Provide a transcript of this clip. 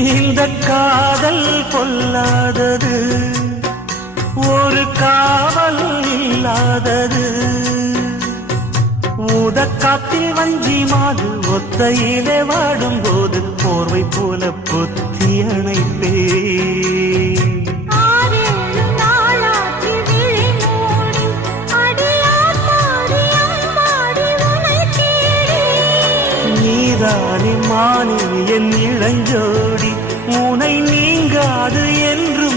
இந்த காதல் பொல்லாதது, ஒரு காவல் இல்லாதது. ஊதக்காத்தில் வஞ்சி மாது ஒத்தையிலே வாடும் போது போர்வை போல பொத்தி அணைப்பே. நீதானே மானே என் இளஞ்சோடி, உனை நீங்காது என்று